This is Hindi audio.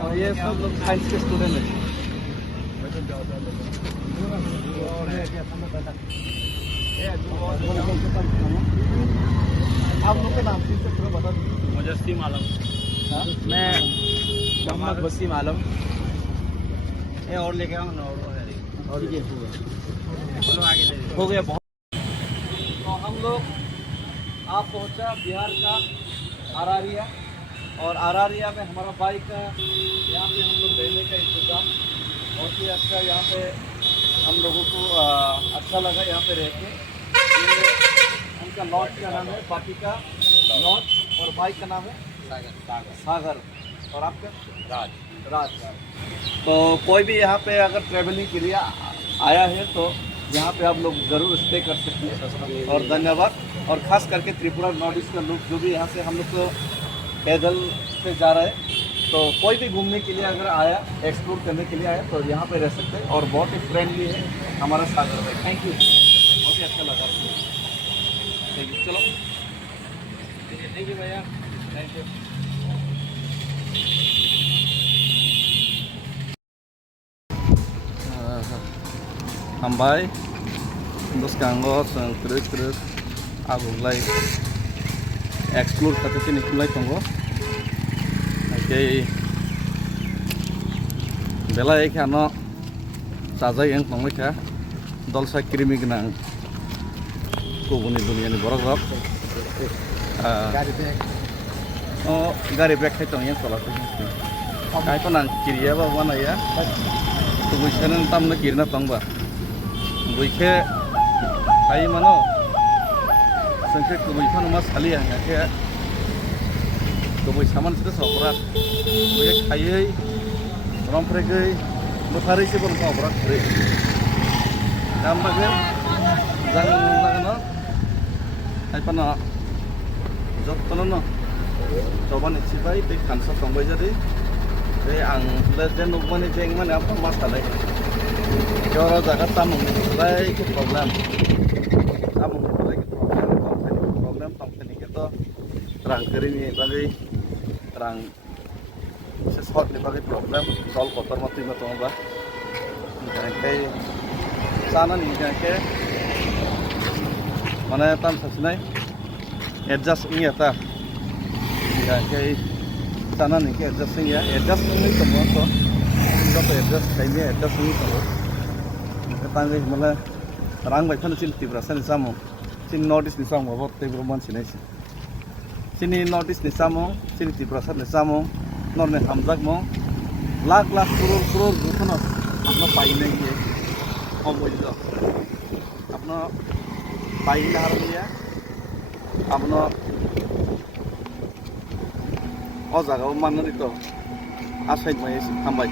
और ये सब लोग साइंस के स्टूडेंट हैं। आप लोग के नाम से थोड़ा बता दीजिए। मुजस्सिम आलम। मैं मोहम्मद वसीम आलम। ये और लेके आओ ना और ठीक है, चलो आगे ले हो गया बहुत। तो हम लोग आप पहुंचा बिहार का अरारिया, और अरारिया में हमारा बाइक का यहाँ पे हम लोग रहने का इंतज़ाम बहुत ही अच्छा, यहाँ पे हम लोगों को अच्छा लगा यहाँ पे रह के। ये उनका लॉज का नाम है वाटिका लॉज, और बाइक का नाम है सागर, और आपका राज। तो कोई भी यहाँ पे अगर ट्रेवलिंग के लिए आया है तो यहाँ पे आप लोग ज़रूर स्टे कर सकते हैं। और धन्यवाद। और ख़ास करके त्रिपुरा नॉर्थ ईस्ट का लोग जो भी यहाँ से हम लोग तो पैदल से जा रहे हैं, तो कोई भी घूमने के लिए अगर आया, एक्सप्लोर करने के लिए आया, तो यहाँ पे रह सकते हैं। और बहुत ही फ्रेंडली है हमारा सागर भाई। थैंक यू, बहुत ही अच्छा लगा। Thank you. चलो थैंक यू भैया, थैंक यू। हामबाय बसकांगो जों ग्रोब आगुलाय एक्सप्लोर खाते निखुलाय दंगो ओमफ्राय बेला एखानो जाजाय एं संबायखा दलसा क्रिमि गोनां गुबुननि दुनियानि बर' रक गारि ब्रेक खायदों एं सलाखै कायको नां किरियाबा वानाया तो बैसानो तामनो किरना तंबा बैखे हाय मानो संखे कुबैफानो मा सालिया हाखे कुबै सामान से सपरा बैखे खायै रमफ्रेगै बोथारै से बन सपरा रे दाम बागे जां लागनो हायपानो जत्तनो न जबान सिबाय बे खानसा संबाय जादि बे आं लेजेन नगमानि जें माने आपन मा सालाय जरा जागा तामुंनि लाय के प्रॉब्लम तामुंनि लाय के प्रॉब्लम कंपनी के तो रां करिनि बागै रां से सॉर्ट नि बागै प्रॉब्लम सॉल्व करतर मत न तंबा ओमफ्राय सानानि के माने ताम सासनाय एडजस्ट इयाता ओमफ्राय सानानि के एडजस्ट इया एडजस्ट नि तंबा तो तो एडजस्ट चाहिए एडजस्ट नहीं करो तांगे मतलब रांग बाई फान चिल तिब्रा सन सामो चिन नॉर्थ ईस्ट नि सामो बहुत तेब्रो मानसि नायसि चिनि नॉर्थ ईस्ट नि सामो चिनि तिब्रा सन सामो नरने हमजाक मो लाख लाख करोड़ रुपनो अपना पाइने के हम बोल दो अपना पाइना हार लिया अपना ओ जगह माननो तो आसाइड में हामबाय।